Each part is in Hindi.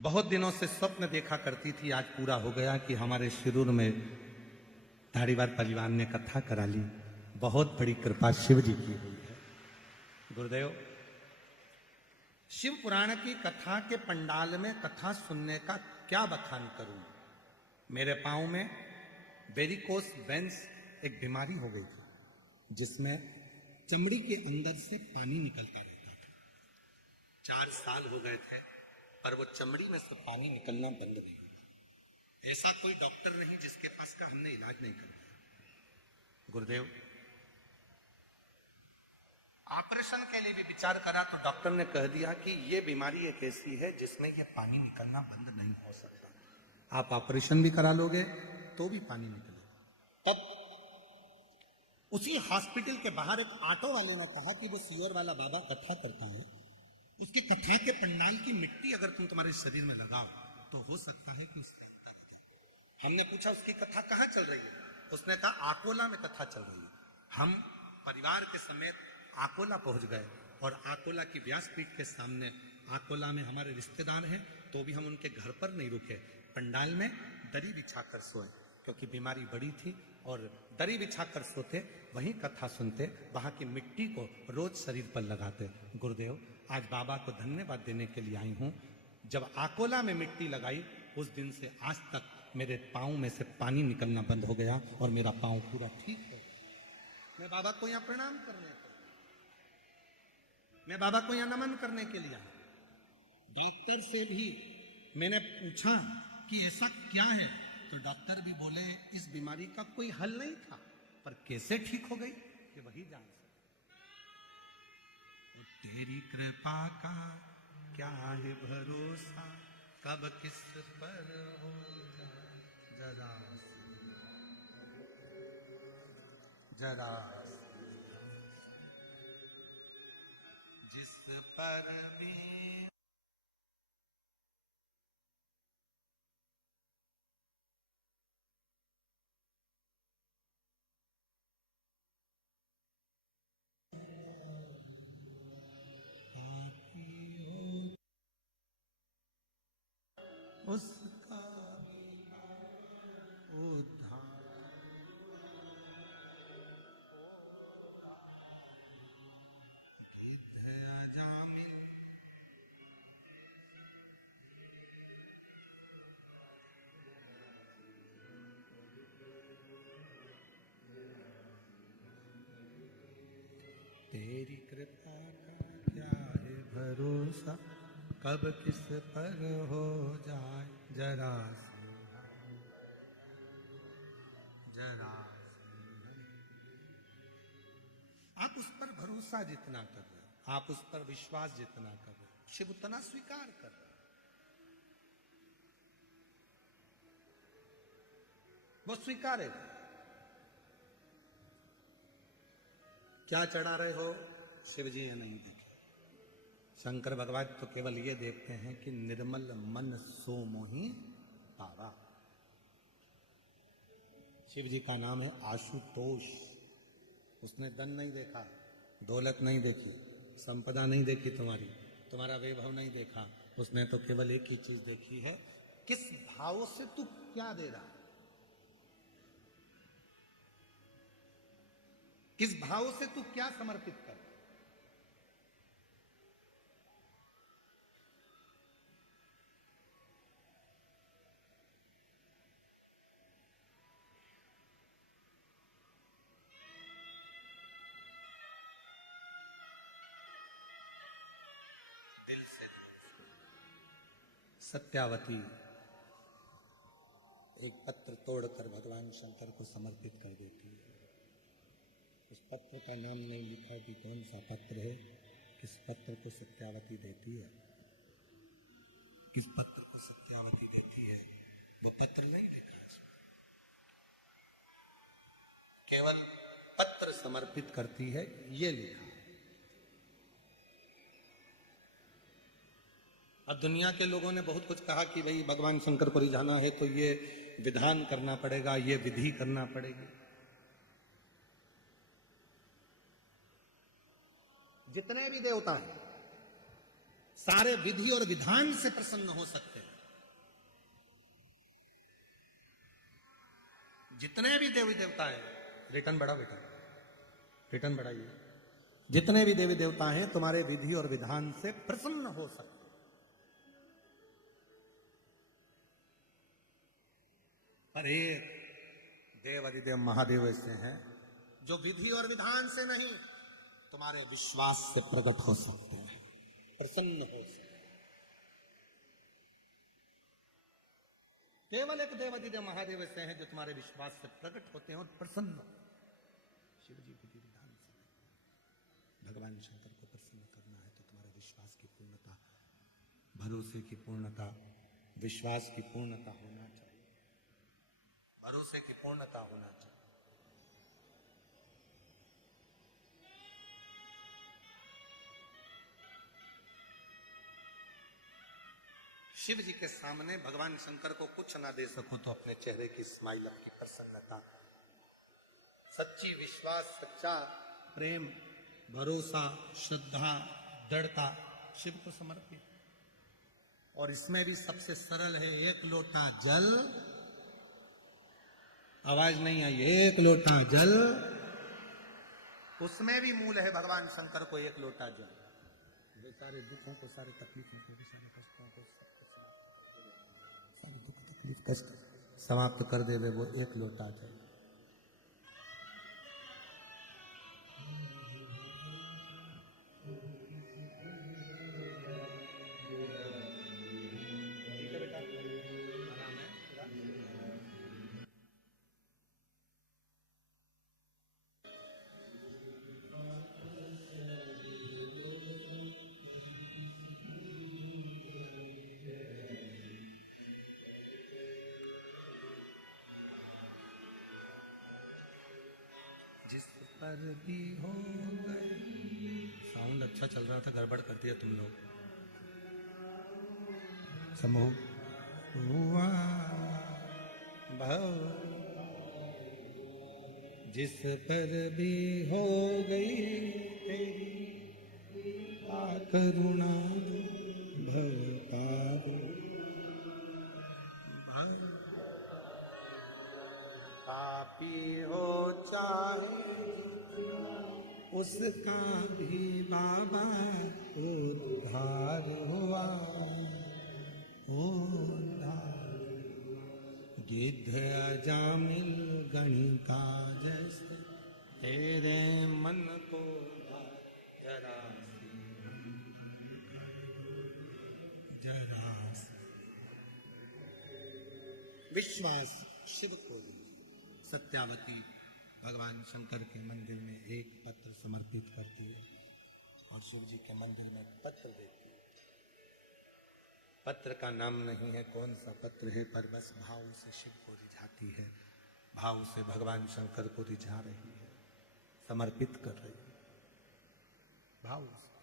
बहुत दिनों से स्वप्न देखा करती थी, आज पूरा हो गया कि हमारे शिरूर में धारीवाल परिवार ने कथा करा ली। बहुत बड़ी कृपा शिव जी की हुई है। गुरुदेव, शिव पुराण की कथा के पंडाल में कथा सुनने का क्या बखान करूं। मेरे पांव में वेरिकोस वेन्स एक बीमारी हो गई थी, जिसमें चमड़ी के अंदर से पानी निकलता रहता था। 4 साल हो गए थे, पर वो चमड़ी में से पानी निकलना बंद नहीं हुआ। ऐसा कोई डॉक्टर नहीं जिसके पास का हमने इलाज नहीं करवाया। गुरुदेव, ऑपरेशन के लिए भी विचार करा तो डॉक्टर ने कह दिया कि ये बीमारी एक ऐसी है जिसमें ये पानी निकलना बंद नहीं हो सकता। आप ऑपरेशन भी करा लोगे तो भी पानी निकलेगा। तब उसी हॉस्पिटल के बाहर एक ऑटो वाले ने कहा कि वो सियोर वाला बाबा कथा करता है, उसकी कथा के पंडाल की मिट्टी अगर तुम तुम्हारे शरीर में लगाओ तो हो सकता है कि उसमें अंतर आ जाए। हमने पूछा उसकी कथा कहाँ चल रही है? उसने कहा आकोला में कथा चल रही है। हम परिवार के समेत आकोला पहुंच गए और आकोला की व्यासपीठ के सामने, आकोला में हमारे रिश्तेदार हैं तो भी हम उनके घर पर नहीं रुके, पंडाल में दरी बिछाकर सोए, क्योंकि बीमारी बड़ी थी और दरी बिछाकर सोते, वहीं कथा सुनते, वहां की मिट्टी को रोज शरीर पर लगाते। गुरुदेव, आज बाबा को धन्यवाद देने के लिए आई हूं। जब आकोला में मिट्टी लगाई, उस दिन से आज तक मेरे पांव में से पानी निकलना बंद हो गया और मेरा पांव पूरा ठीक हो गया। मैं बाबा को यहां प्रणाम करने के लिए, मैं बाबा को यहां नमन करने के लिए आया। डॉक्टर से भी मैंने पूछा कि ऐसा क्या है, तो डॉक्टर भी बोले इस बीमारी का कोई हल नहीं था, पर कैसे ठीक हो गई कि वही जान सकते। तेरी कृपा का क्या है भरोसा, कब किस पर हो जरा जरा जिस पर भी उसका उद्धार गिद्ध अजामिल तेरी कृपा का क्या है भरोसा, कब किस पर हो जाए जरा जरा। आप उस पर भरोसा जितना कर रहे हो, आप उस पर विश्वास जितना कर रहे हो, शिव उतना स्वीकार कर रहे हो। वो स्वीकार है। क्या चढ़ा रहे हो, शिव जी ये नहीं देखे। शंकर भगवान तो केवल ये देखते हैं कि निर्मल मन सो मोहि पावा। शिव जी का नाम है आशुतोष। उसने धन नहीं देखा, दौलत नहीं देखी, संपदा नहीं देखी, तुम्हारा वैभव नहीं देखा। उसने तो केवल एक ही चीज देखी है, किस भाव से तू क्या दे रहा, किस भाव से तू क्या समर्पित कर। दिल से सत्यावती एक पत्र तोड़कर भगवान शंकर को समर्पित कर देती है। उस पत्र का नाम नहीं लिखा कि कौन सा पत्र है, किस पत्र को सत्यावती देती है, किस पत्र को सत्यावती देती है, वो पत्र नहीं लिखा उसमें, केवल पत्र समर्पित करती है, ये लिखा। अब दुनिया के लोगों ने बहुत कुछ कहा कि भाई भगवान शंकर को रिझाना है तो ये विधान करना पड़ेगा, ये विधि करना पड़ेगी। जितने भी देवता हैं सारे विधि और विधान से प्रसन्न हो सकते हैं, जितने भी देवी देवता हैं, रिटर्न बढ़ा बेटा, रिटर्न बढ़ाइए, जितने भी देवी देवता हैं तुम्हारे विधि और विधान से प्रसन्न हो सकते, पर एक देव अधिदेव महादेव ऐसे हैं जो विधि और विधान से नहीं तुम्हारे विश्वास से प्रकट हो सकते हैं, प्रसन्न हो सकते हैं। केवल एक देव अधिदेव महादेव ऐसे हैं जो तुम्हारे विश्वास से प्रकट होते हैं और प्रसन्न हो। शिव जी विधि विधान से भगवान शंकर को प्रसन्न करना है तो तुम्हारे विश्वास की पूर्णता, भरोसे की पूर्णता, विश्वास की पूर्णता होना चाहिए, भरोसे की पूर्णता होना चाहिए। शिव जी के सामने भगवान शंकर को कुछ ना दे सको तो अपने चेहरे की स्माइल, अपनी प्रसन्नता, सच्ची विश्वास, सच्चा प्रेम, भरोसा, श्रद्धा, दृढ़ता शिव को समर्पित। और इसमें भी सबसे सरल है एक लोटा जल, आवाज नहीं आई, एक लोटा जल, उसमें भी मूल है भगवान शंकर को एक लोटा जल। वे सारे दुखों को, सारे तकलीफों को, सारे कष्टों को, सारे दुख तकलीफ कष्ट समाप्त कर दे वो एक लोटा जल। जिस पर भी हो गई, साउंड अच्छा चल रहा था, गड़बड़ कर दिया तुम लोग। समूह हुआ भाव, जिस पर भी हो गई तेरी करुणा भव पारो, पापी हो चाहे उसका भी बाबा उद्धार हुआ, उद्धार। गिद्ध अजामिल गणिका जैसे तेरे मन को जरा जरा विश्वास शिव को दीजिए। सत्यावती भगवान शंकर के मंदिर में एक पत्र समर्पित करती है और शिव जी के मंदिर में पत्र देती है। पत्र का नाम नहीं है कौन सा पत्र है, पर बस भाव से शिव को रिझाती है, भाव से भगवान शंकर को रिझा रही है, समर्पित कर रही है भाव से।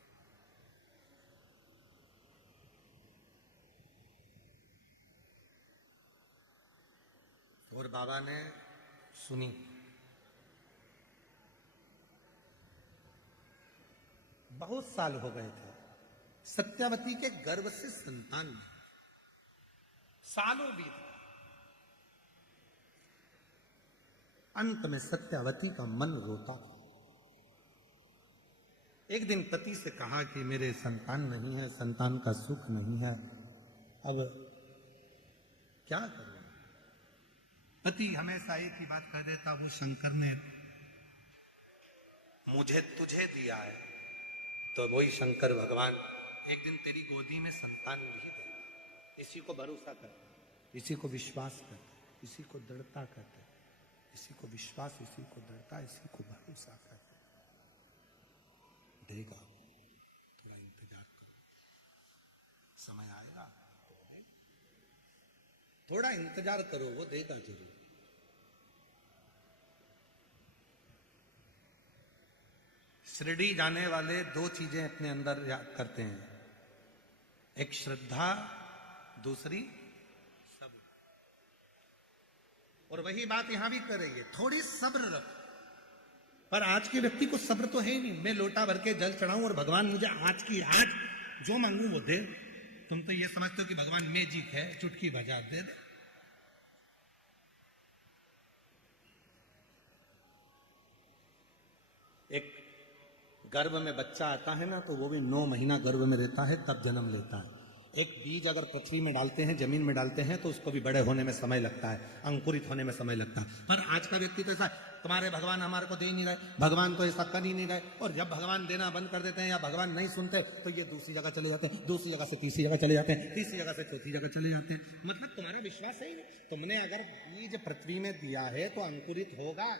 और बाबा ने सुनी, बहुत साल हो गए थे सत्यावती के गर्भ से संतान नहीं, सालों बीत गए। अंत में सत्यावती का मन रोता था। एक दिन पति से कहा कि मेरे संतान नहीं है, संतान का सुख नहीं है, अब क्या करूं। पति हमेशा एक ही बात कह देता, वो शंकर ने मुझे तुझे दिया है तो वही शंकर भगवान एक दिन तेरी गोदी में संतान भी दे। इसी को भरोसा कर, इसी को विश्वास कर, इसी को दृढ़ता करते, इसी को विश्वास, इसी को दृढ़ता, इसी को भरोसा कर। देगा, थोड़ा इंतजार करो, समय आएगा, थोड़ा इंतजार करो, वो देगा जरूर। शिरडी जाने वाले दो चीजें अपने अंदर करते हैं, एक श्रद्धा, दूसरी सब्र। और वही बात यहां भी कर रही है, थोड़ी सब्र रख। पर आज के व्यक्ति को सब्र तो है ही नहीं, मैं लोटा भर के जल चढ़ाऊं और भगवान मुझे आज की आज जो मांगू वो दे। तुम तो ये समझते हो कि भगवान मैजिक है, चुटकी बजा दे दे। गर्भ में बच्चा आता है ना, तो वो भी 9 महीना गर्भ में रहता है, तब जन्म लेता है। एक बीज अगर पृथ्वी में डालते हैं, जमीन में डालते हैं, तो उसको भी बड़े होने में समय लगता है, अंकुरित होने में समय लगता है। पर आज का व्यक्ति तो ऐसा, तुम्हारे भगवान हमारे को दे ही नहीं रहे, भगवान तो ऐसा कर ही नहीं रहे, और जब भगवान देना बंद कर देते हैं या भगवान नहीं सुनते, तो ये दूसरी जगह चले जाते हैं, दूसरी जगह से तीसरी जगह चले जाते हैं, तीसरी जगह से चौथी जगह चले जाते हैं। मतलब तुम्हारा विश्वास है ही नहीं। तुमने अगर बीज पृथ्वी में दिया है तो अंकुरित होगा,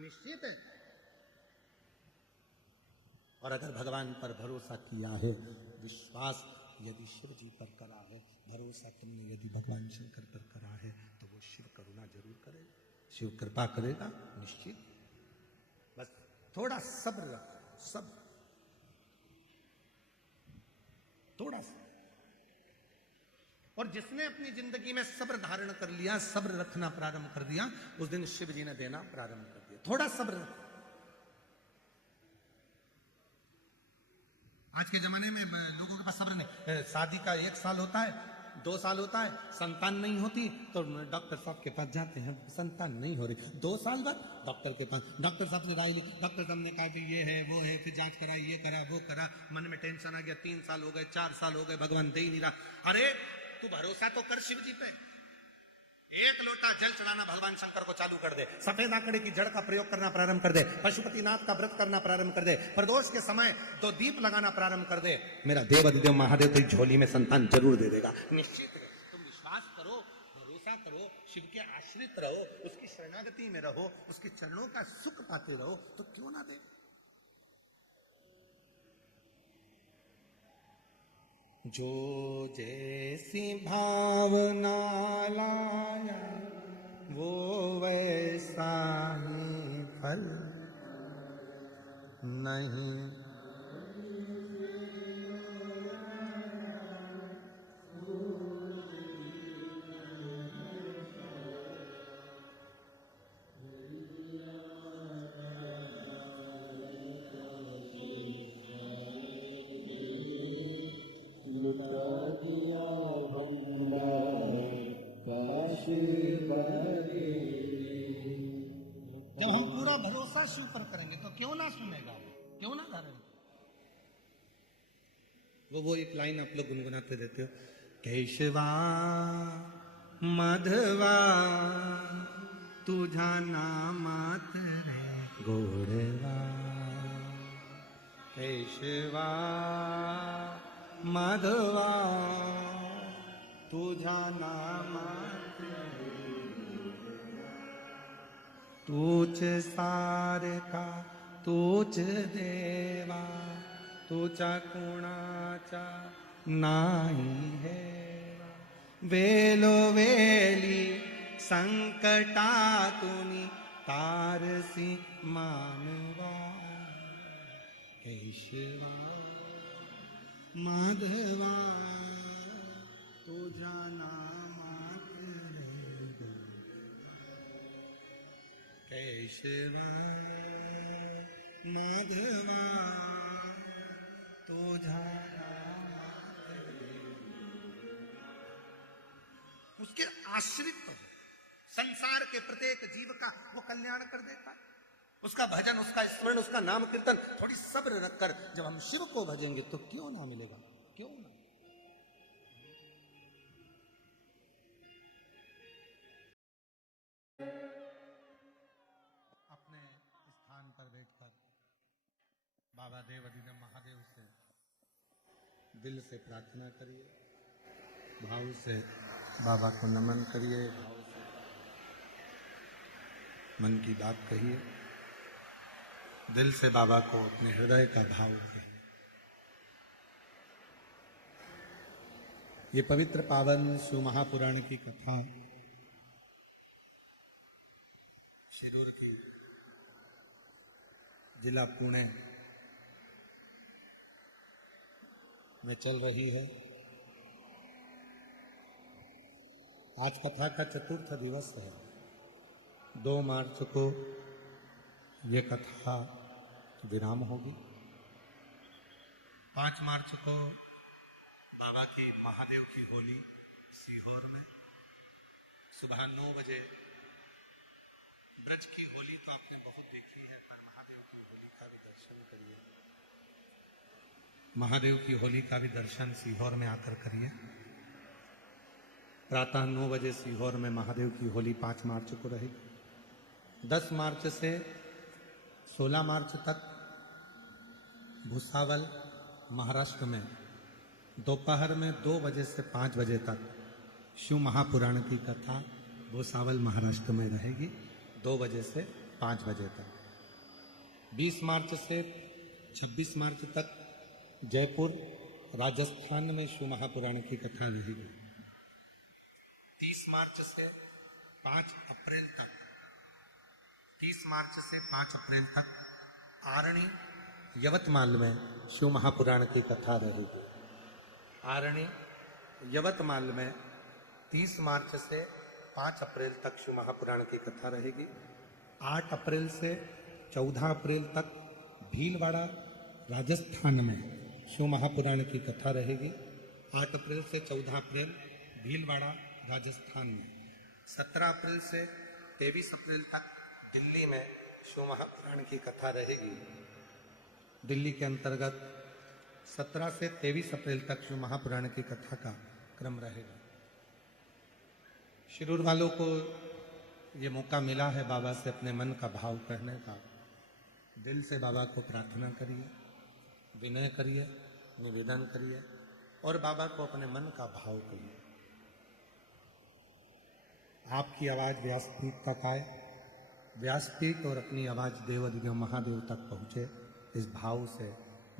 निश्चित है। और अगर भगवान पर भरोसा किया है, विश्वास यदि शिव जी पर करा है, भरोसा तुमने यदि भगवान शंकर पर करा है, तो वो शिव करुणा जरूर करेगा, शिव कृपा करेगा, निश्चित। बस थोड़ा सब्र रखो, सब्र, थोड़ा सा। और जिसने अपनी जिंदगी में सब्र धारण कर लिया, सब्र रखना प्रारंभ कर दिया, उस दिन शिव जी ने देना प्रारंभ कर दिया। थोड़ा सब्र रखो। आज के जमाने में लोगों के पास सब्र नहीं। शादी का 1 साल होता है, 2 साल होता है, संतान नहीं होती, तो डॉक्टर साहब के पास जाते हैं, संतान नहीं हो रही। 2 साल बाद डॉक्टर के पास, डॉक्टर साहब से राय ली, डॉक्टर साहब ने कहा कि ये है वो है, फिर जांच करा, ये करा वो करा, मन में टेंशन आ गया, 3 साल हो गए, 4 साल हो गए, भगवान दे ही नहीं रहा। अरे तू भरोसा तो कर शिव जी पे, 1 लोटा जल चढ़ाना भगवान शंकर को चालू कर दे, सफेद आंकड़े की जड़ का प्रयोग करना प्रारंभ कर दे, पशुपतिनाथ का व्रत करना प्रारंभ कर दे, प्रदोष के समय 2 दीप लगाना प्रारंभ कर दे, मेरा देव अधिदेव महादेव तेरी झोली में संतान जरूर दे देगा, निश्चित है। तुम विश्वास करो, भरोसा करो, शिव के आश्रित रहो, उसकी शरणागति में रहो, उसके चरणों का सुख पाते रहो, तो क्यों ना दे। जो जैसी भावना लाया, वो वैसा ही फल नहीं। जब हम पूरा भरोसा शिव पर करेंगे तो क्यों ना सुनेगा, क्यों ना धारण। वो एक लाइन आप लोग गुनगुनाते रहते हो, केशवा माधवा तुझा नामात रे गोडवा, केशवा माधवा तुझा नामात रे, तूच सारका तूच देवा, तुझा कुणाचा नाही है, वेलो वेली संकटातुनी तारसी मानवा, केशवा माधवा तुझा नामात रे, केशवा माधवा तुझा नामात रे। उसके आश्रित हो, संसार के प्रत्येक जीव का वो कल्याण कर देता है। उसका भजन, उसका स्मरण, उसका नाम कीर्तन, थोड़ी सब्र रखकर जब हम शिव को भजेंगे तो क्यों ना मिलेगा, क्यों ना। अपने स्थान पर बैठकर बाबा देव अधिदेव महादेव से दिल से प्रार्थना करिए, भाव से बाबा को नमन करिए, भाव से मन की बात कहिए, दिल से बाबा को अपने हृदय का भाव कहिए। ये पवित्र पावन शिव महापुराण की कथा शिरूर की, जिला पुणे में चल रही है। आज कथा का 4था दिवस है। 2 मार्च को ये कथा विराम होगी। 5 मार्च को बाबा की महादेव की होली सीहोर में सुबह 9 बजे। ब्रज की होली तो आपने बहुत देखी है, पर महादेव की होली का भी दर्शन करिए। महादेव की होली का भी दर्शन सीहोर में आकर करिए। प्रातः 9 बजे सीहोर में महादेव की होली 5 मार्च को रहेगी। 10 मार्च से 16 मार्च तक भुसावल महाराष्ट्र में दोपहर में 2 बजे से 5 बजे तक शिव महापुराण की कथा भुसावल महाराष्ट्र में रहेगी 2 बजे से 5 बजे तक। 20 मार्च से 26 मार्च तक जयपुर राजस्थान में शिव महापुराण की कथा रहेगी। 30 मार्च से 5 अप्रैल तक 30 मार्च से 5 अप्रैल तक आरणी यवतमाल में शिव महापुराण की कथा रहेगी। आरणी यवतमाल में 30 मार्च से 5 अप्रैल तक शिव महापुराण की कथा रहेगी। 8 अप्रैल से 14 अप्रैल तक भीलवाड़ा राजस्थान में शिव महापुराण की कथा रहेगी। 8 अप्रैल से 14 अप्रैल भीलवाड़ा राजस्थान में। 17 अप्रैल से 23 अप्रैल तक दिल्ली में शिव महापुराण की कथा रहेगी। दिल्ली के अंतर्गत 17 से 23 अप्रैल तक शिव महापुराण की कथा का क्रम रहेगा। शिरूर वालों को ये मौका मिला है बाबा से अपने मन का भाव कहने का। दिल से बाबा को प्रार्थना करिए, विनय करिए, निवेदन करिए और बाबा को अपने मन का भाव करिए। आपकी आवाज व्यासपीठ तक आए, व्यासपीठ और अपनी आवाज देवाधिदेव महादेव तक पहुंचे। इस भाव से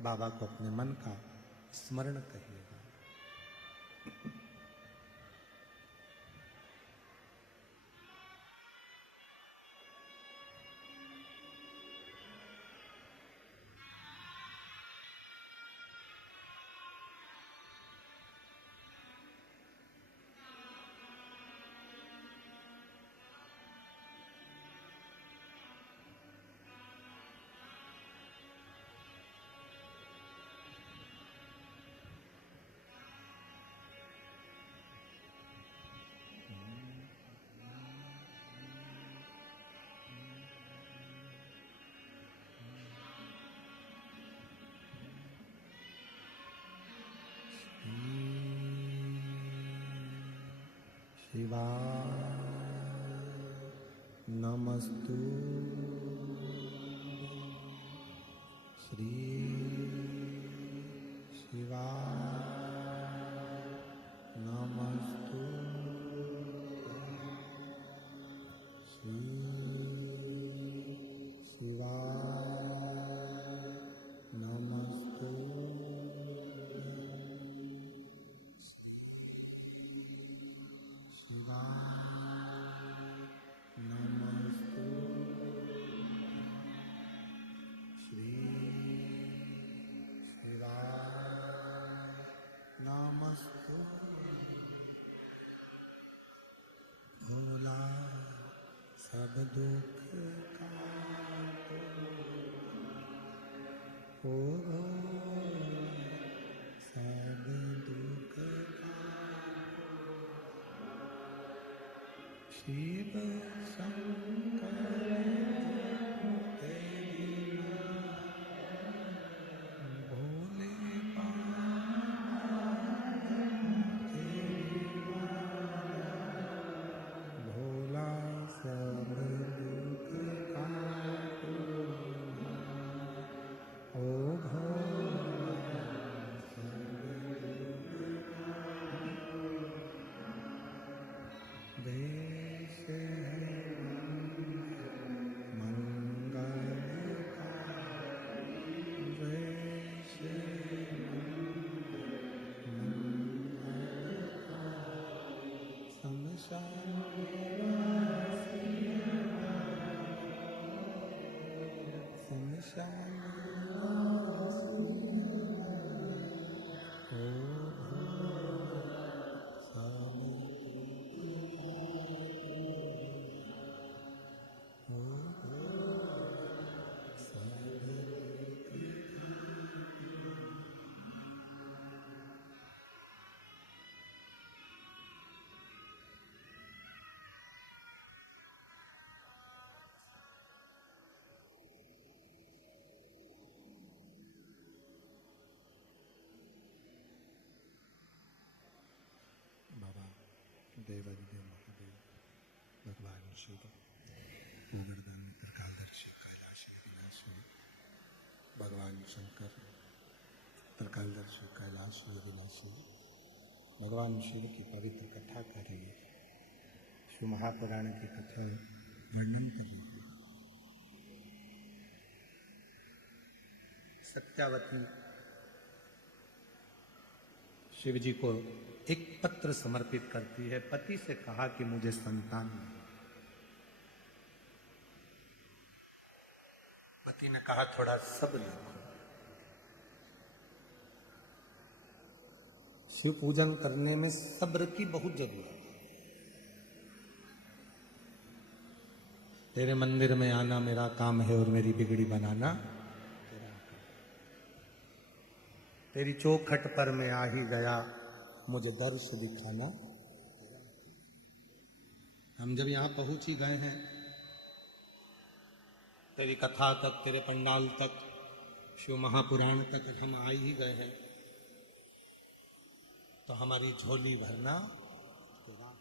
बाबा को अपने मन का स्मरण कहिएगा। शिवाय नमस्तु श्री शिवाय नमस्तु श्री शिवाय नमस्तु भोला सब दुख काटो, ओ सब दुख काटो। शिव शंकर तेरी भोले भोला सब दुख काटो, ओ भोला देश है मंगल का देश मंगल का शमशान शमशान देवादिदेव महादेव भगवान शिव गोवर्धन त्रिकालदर्शी कैलाशी विनाशी भगवान शंकर त्रिकालदर्शी कैलाशी विनाशी भगवान शिव की पवित्र कथा कर रही है। शिव महापुराण की कथा वर्णन कर रही है। सत्यावती शिव जी को एक पत्र समर्पित करती है। पति से कहा कि मुझे संतान नहीं। पति ने कहा थोड़ा सब्र रखो। शिव पूजन करने में सब्र की बहुत जरूरत है। तेरे मंदिर में आना मेरा काम है और मेरी बिगड़ी बनाना तेरा काम। तेरी चौखट पर मैं आ ही गया, मुझे दर्श दिखाना। हम जब यहां पहुंच ही गए हैं, तेरी कथा तक, तेरे पंडाल तक, शिव महापुराण तक हम आ ही गए हैं, तो हमारी झोली भरना तेरा,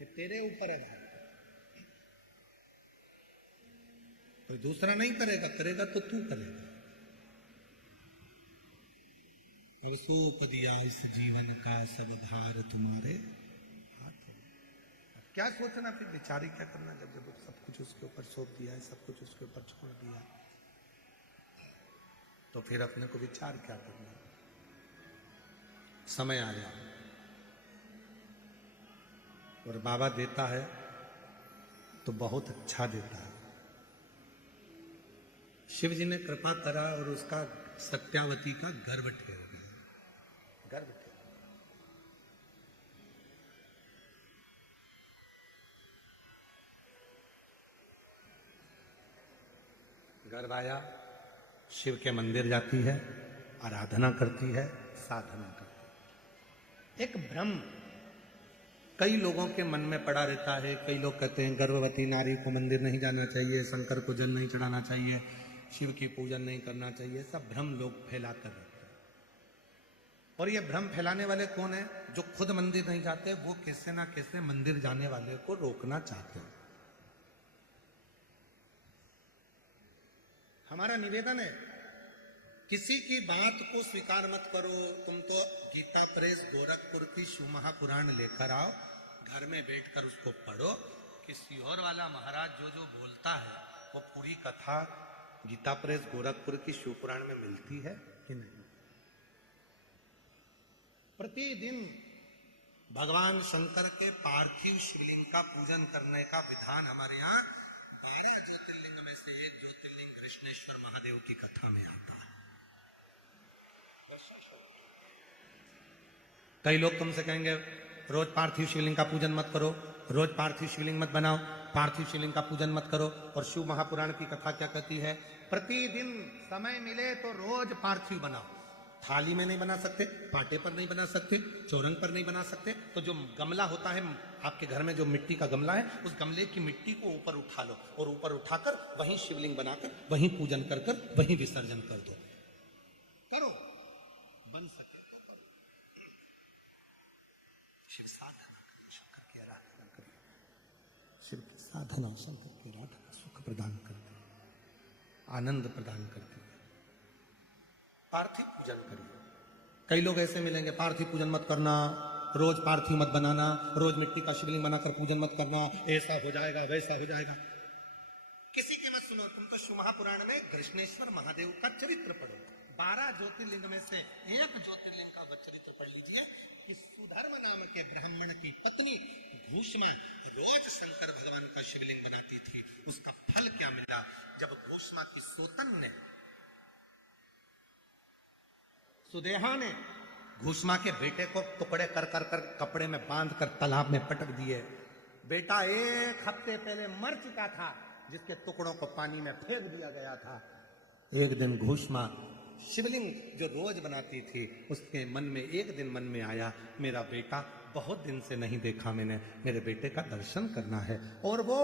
ये तेरे ऊपर है भाई। कोई दूसरा नहीं करेगा, करेगा तो तू करेगा। अब सौंप दिया इस जीवन का सब भार तुम्हारे हाथ में। क्या सोचना, फिर बेचारी क्या करना, जब जब सब कुछ उसके ऊपर सौंप दिया है, सब कुछ उसके ऊपर छोड़ दिया, तो फिर अपने को विचार क्या करना। समय आया और बाबा देता है तो बहुत अच्छा देता है। शिव जी ने कृपा करा और उसका सत्यावती का गर्भ ठेर गया। गर्भ ठेर गर्भ आया, शिव के मंदिर जाती है, आराधना करती है, साधना करती है। एक भ्रम कई लोगों के मन में पड़ा रहता है। कई लोग कहते हैं गर्भवती नारी को मंदिर नहीं जाना चाहिए, शंकर को जल नहीं चढ़ाना चाहिए, शिव की पूजन नहीं करना चाहिए। सब भ्रम लोग फैलाकर रहते हैं। और ये भ्रम फैलाने वाले कौन है? जो खुद मंदिर नहीं जाते, वो कैसे ना कैसे मंदिर जाने वाले को रोकना चाहते हैं। हमारा निवेदन है, किसी की बात को स्वीकार मत करो। तुम तो गीता प्रेस गोरखपुर की शिव महापुराण लेकर आओ, घर में बैठकर उसको पढ़ो कि सीहोर वाला महाराज जो जो बोलता है वो पूरी कथा गीता प्रेस गोरखपुर की शिव पुराण में मिलती है कि नहीं। प्रतिदिन भगवान शंकर के पार्थिव शिवलिंग का पूजन करने का विधान हमारे यहाँ 12 ज्योतिर्लिंग में से एक ज्योतिर्लिंग कृष्णेश्वर महादेव की कथा में आता है। कई लोग तुमसे कहेंगे रोज पार्थिव शिवलिंग का पूजन मत करो, रोज पार्थिव शिवलिंग मत बनाओ, पार्थिव शिवलिंग का पूजन मत करो। और शिव महापुराण की कथा क्या कहती है? प्रतिदिन समय मिले तो रोज पार्थिव बनाओ। थाली में नहीं बना सकते, पाटे पर नहीं बना सकते, चौरंग पर नहीं बना सकते, तो जो गमला होता है आपके घर में, जो मिट्टी का गमला है, उस गमले की मिट्टी को ऊपर उठा लो और ऊपर उठाकर वहीं शिवलिंग बनाकर वहीं पूजन कर कर वहीं विसर्जन कर दो। करो, बन सके शिव साधना करिए, शंकर की आराधना करिए। शिव की साधना शंकर की आराधना सुख प्रदान करती है, आनंद प्रदान करती है। पार्थिव पूजन करिए। कई लोग ऐसे मिलेंगे, पार्थिव पूजन मत करना, रोज पार्थिव मत बनाना, रोज मिट्टी का शिवलिंग बनाकर पूजन मत करना, ऐसा हो जाएगा वैसा हो जाएगा। किसी की मत सुनो। तुम तो शिव महापुराण में कृष्णेश्वर महादेव का चरित्र पढ़ो। 12 ज्योतिर्लिंग में से एक ज्योतिर्लिंग का चरित्र पढ़ लीजिए कि सुधर्म नाम के ब्राह्मण की पत्नी घूष्मा रोज शंकर भगवान का शिवलिंग बनाती थी। उसका फल क्या मिला? जब घूष्मा की सोतन ने, सुदेहा ने घूष्मा के बेटे को टुकड़े कर कर कर कपड़े में बांध कर तालाब में पटक दिए। बेटा 1 हफ्ते पहले मर चुका था, जिसके टुकड़ों को पानी में फेंक दिया गया था। एक दिन घूष्मा शिवलिंग जो रोज बनाती थी, उसके मन में एक दिन मन में आया, मेरा बेटा बहुत दिन से नहीं देखा मैंने, मेरे बेटे का दर्शन करना है। और वो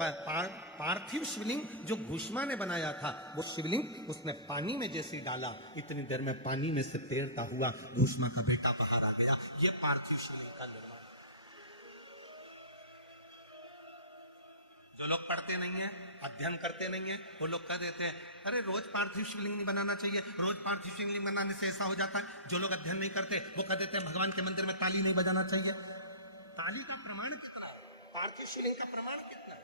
पार्थिव शिवलिंग जो घूष्मा ने बनाया था, वो शिवलिंग उसने पानी में जैसे डाला, इतनी देर में पानी में से तैरता हुआ घूष्मा का बेटा बाहर आ गया। ये पार्थिव शिवलिंग का निर्माण। जो लोग पढ़ते नहीं है, अध्ययन करते नहीं है, वो लोग कह देते हैं अरे रोज पार्थिव शिवलिंग नहीं बनाना चाहिए, रोज पार्थिव शिवलिंग बनाने से ऐसा हो जाता है। जो लोग अध्ययन नहीं करते वो कह देते हैं भगवान के मंदिर में ताली नहीं बजाना चाहिए। ताली का प्रमाण कितना है? पार्थिव शिवलिंग का प्रमाण कितना है?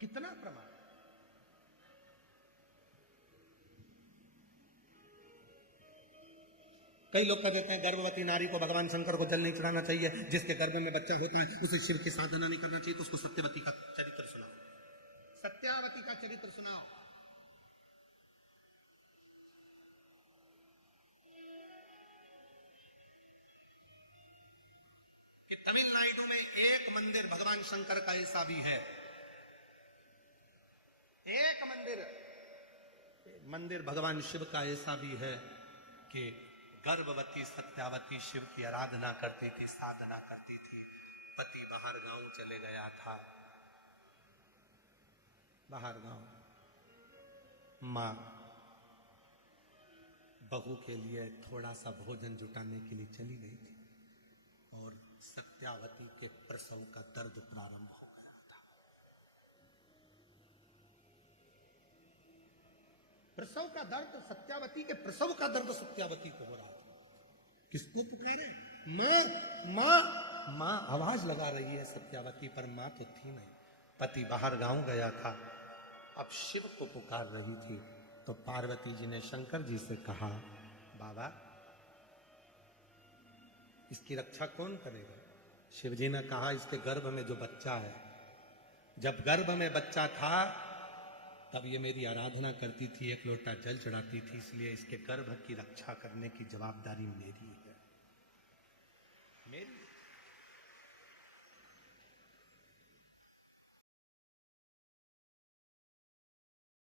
कितना प्रमाण? कई लोग कह देते हैं गर्भवती नारी को भगवान शंकर को जल नहीं चढ़ाना चाहिए, जिसके गर्भ में बच्चा होता है उसे शिव की साधना नहीं करना चाहिए। तो उसको सत्यवती का चरित्र सुनाओ, सत्यावती का चरित्र सुनाओ। कि तमिलनाडु में एक मंदिर भगवान शंकर का ऐसा भी है, एक मंदिर भगवान शिव का ऐसा भी है कि गर्भवती सत्यावती शिव की आराधना करती थी, साधना करती थी। पति बाहर गांव चले गया था, बाहर गांव मां बहू के लिए थोड़ा सा भोजन जुटाने के लिए चली गई थी और सत्यावती के प्रसव का दर्द प्रारंभ हो गया था। प्रसव का दर्द, सत्यावती के प्रसव का दर्द सत्यावती को हो रहा था। किसको पुकारे? मां मां मां आवाज लगा रही है सत्यावती, पर मां तो थी नहीं। पति बाहर गांव गया था, अब शिव को पुकार रही थी। तो पार्वती जी ने शंकर जी से कहा बाबा इसकी रक्षा कौन करेगा? शिव जी ने कहा इसके गर्भ में जो बच्चा है, जब गर्भ में बच्चा था तब ये मेरी आराधना करती थी, एक लोटा जल चढ़ाती थी, इसलिए इसके गर्भ की रक्षा करने की जवाबदारी मेरी है, मेरी।